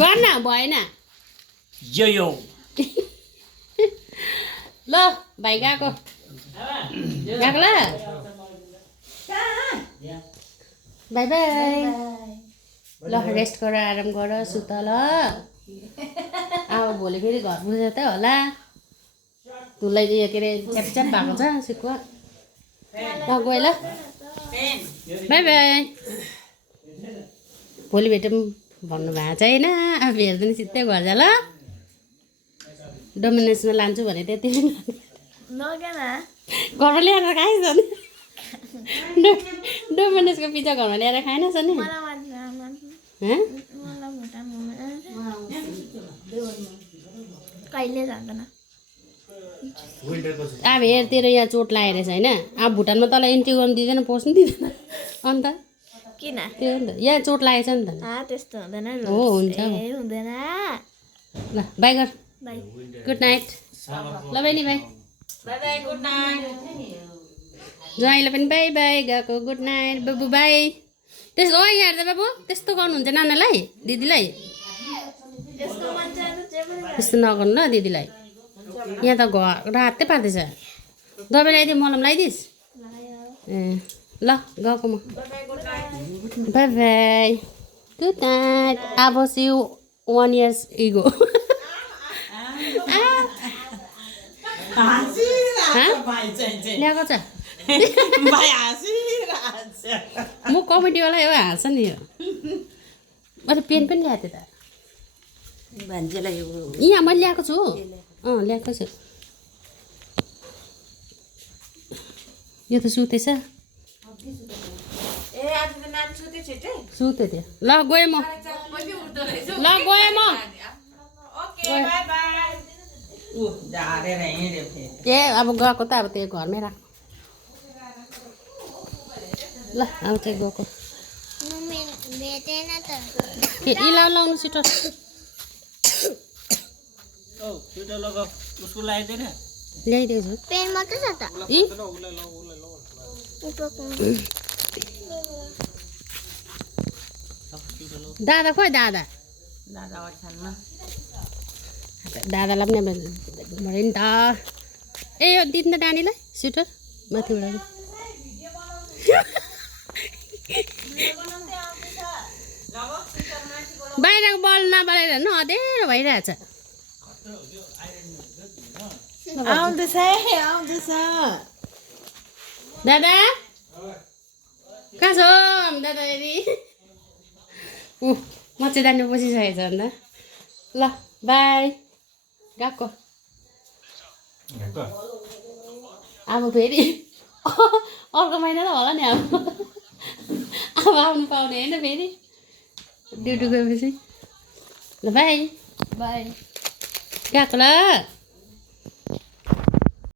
गर्न भएन यो ल भाइ गएको गएको ल बाई बाई ल रेस्ट गर आराम गर सुत ल अब भोलि फेरि घर पुग्छ त होला तुलाई के अरे च्यापच्याप भएको छ सिक्वा ल गएँ ल बाई बाई भोलि भेटौँ भन्नुभएको छ होइन अब हेर्दैन सिधै घर जा ल डोमिनोसमा लान्छु भने त्यति घरमा ल्याएर खाएछ नि डोमिनोसको पिज्जा घरमा ल्याएर खाएनछ नि कहिले जाँदैन अब हेर तेरो यहाँ चोट लागेर रहेछ होइन अब भुटानमा तँलाई इन्ट्री गर्नु दिँदैन पस्नु दिँदैन अन्त किन त्यो नि त यहाँ चोट लागेछ नि त त्यस्तो हुँदैन हो हुन्छ हुँदैन ल बाई गर बाई गुड नाइट ल बहिनी bye bye bye good night ज्वाइँलाई पनि बाई बाई गएको गुड नाइट बाबु बाई त्यस्तो ओ यहाँ हेर्दा बाबु त्यस्तो गर्नुहुन्छ नानालाई दिदीलाई त्यस्तो नगर्नु ल दिदीलाई यहाँ त घर रातै पार्दैछ दबाई ल्याइदियो मलम लगाइदिस् ए ल गएको म बाई बाई गुड नाइट अब सी यु 1 years ago ल्याएको छ म कमेडीवाला हो हाँस नि यो मैले पेन पनि ल्याएको थिएँ त भान्जेलाई यहाँ मैले ल्याएको छु ल्याएको छु यो त सुतेछ ए आज त नानी सुते छिटै सुते थियो ल गएँ म पछि उठ्दो रहेछ ल गएँ म ओके बाई बाई झारेर हिँड्यो फेरि ए अब गएको त अब त्यो घरमै राख ल अब चाहिँ गएको लाउनु सिटर उसको लगाइदिएन ल्याइदिएको छु पेन मात्रै छ त यी दादा खोइ दादा दादा ओछ्यानमा दादालाई पनि अब भने नि त ए यो दिनु त नानीलाई स्वेटर माथिबाट बाहिरको बल नबलेर न अँध्यारो भइरहेछ आउँदैछ आउँदैछ दादा कहाँ छ दादा दिदी मच्छरदानी बसिसकेको छ अन्त ल बाई गएको अब फेरि अर्को महिना त होला नि अब आउनु पाउने होइन फेरि ड्युटी गएपछि ल बाई बाई गएको ल